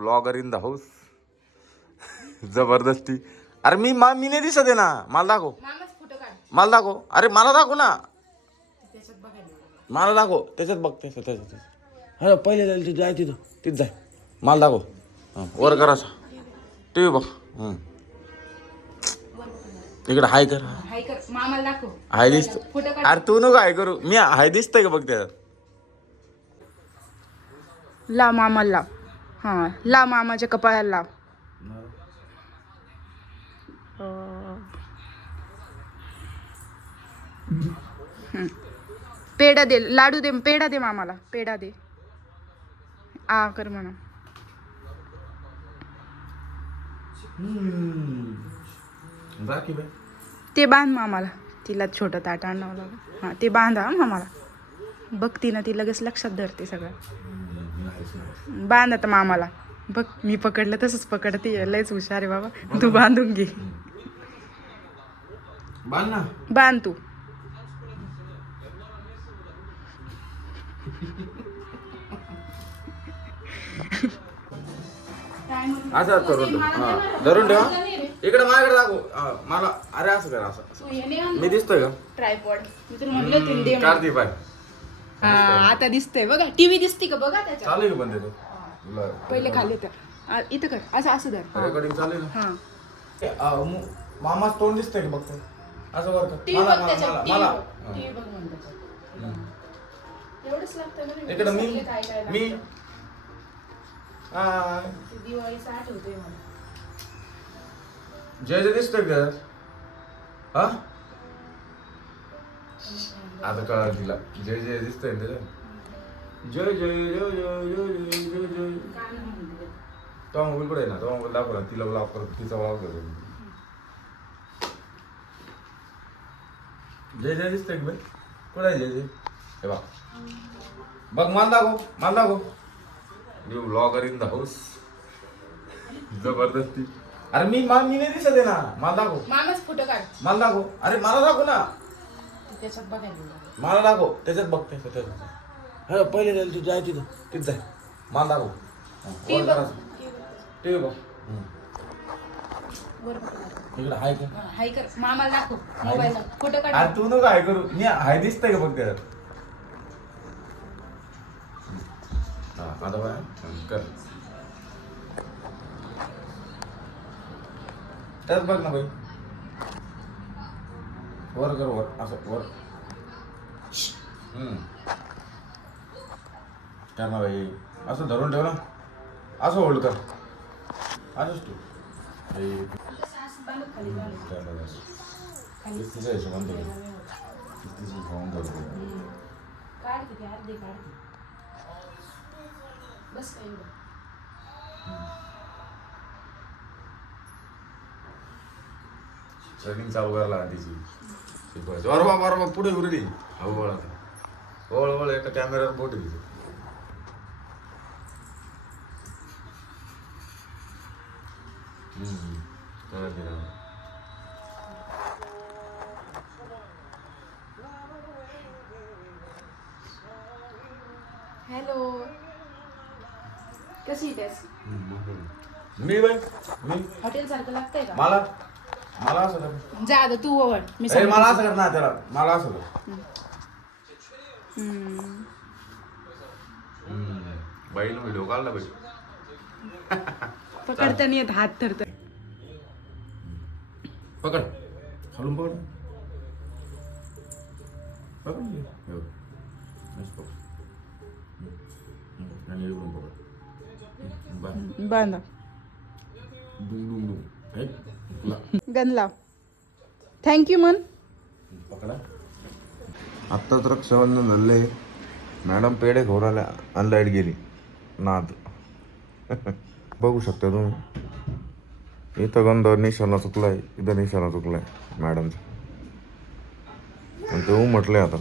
Blogger in the house. जबरदस्ती. अरे मी नाही दिसत आहे ना. मला दाखव. मला दाखव. अरे मला दाखव ना. मला दाखव. त्याच्यात बघ. त्याच्यात अरे पहिले जाईल तिथे जाय. तिथं जाय. मला दाखव. वर कर असं. टी व्ही बघ. इकडे हाय कर. हाय दिसत. अरे तू नको हाय करू. मी हाय दिसतंय का बघ त्याच्यात. लाव मामाला लाव. हा लाव मामाच्या कपाळाला लाव. पेढा दे. लाडू दे. पेढा दे मामाला. पेढा दे. आ कर म्हणा. ते बांध मामाला. तिला छोटं ताट आणावं लागलं. हा ते बांधा मामाला. बघती ना ती लगेच लक्षात धरते सगळं. बांध आता मामाला. बघ मी पकडलं तसंच पकडते. लयच हुशार आहे बाबा. तू बांधून घे. बांध तू. असं करून धरून ठेवा. इकडे माझ्याकडे दाखव. मला अरे असं कर. असं मी दिसतोय का. ट्रायपॉड मी तुला म्हणलं कार्दी पाय. आता दिसतंय बघा. टीव्ही दिसते का बघा त्याच्यात. चालू आहे बंद. पहिले खाली तर इथं कर. असं धर. रेकॉर्डिंग चालू आहे हा ना. मामाच तोंड दिसतंय का बघतो. असं वर कर. एवढंच लागतं. इकडे मी दिवाळीचं आठवतंय मला. जय जय दिसतोय का. हा आता कळलं तिला. जय जय दिसतोय ना त्याच्यात. जय जय जय जय जय जय जय. तो मोबाईल कुठे आहे ना. तो मोबाईल दाखवला. तिला ब्लॉक करतो. तिचा ब्लॉक करतो. जय जय दिसतोय की बाई. कुठे आहे जय जय. हे बघ मला दाखव. New blogger in the house. जबरदस्ती. अरे मी नाही दिसत आहे ना. मला दाखव. मामाच फोटो काढ. मला दाखव. अरे मला दाखव ना. त्याच्यात बघायला. मला दाखव. त्याच्यात बघ. अरे पहिले जाईल तू जाय. तिथं जाय. मला दाखव. टी व्ही बघ. इकडे हाय कर. हाय कर. मामाला दाखव. मोबाईल फोटो काढ. अरे तू नको हाय करू. मी हाय दिसतंय का बघ त्याच्यात. आता बाय कर. त्यात बघ ना बाई. वर कर. वर असं वर. कर ना बाई. असं धरून ठेव ना. असं होल्ड कर. असंच तू. तिचा हिशोबान धरू. तिचा हिशोबान धरू. काढ किती अर्धे काढ. बस काय एवढं. रनिंग चालू करायला तिची शिकवायची. बरोबर पुढे उरली. हळूहळू आता हळूहळू एका कॅमेऱ्यावर बोट आहे तिचं. हॅलो कशी आहेस. मी बाई हॉटेल सारखं लागतंय का. मला असं कर. जा आता तू ओवळ. मी मला असं कर ना. त्याला मला असं कर. बाईनं व्हिडिओ काढला बाई. पकडता नाही येत. हात धरत. पकड. खालून पकड. पकड. आणि इकडून पकड. बांधा. गन लाव. थँक्यू मन. पकडा. आत्ताच रक्षाबंधन झाले. मॅडम पेढे घेऊन आल्या आणि लाईट गेली. नाद. बघू शकता तुम्ही. इथं गंध निशाणा चुकलाय. इथं निशाणा चुकलाय मॅडमचा. आणि ते म्हटलंय आता.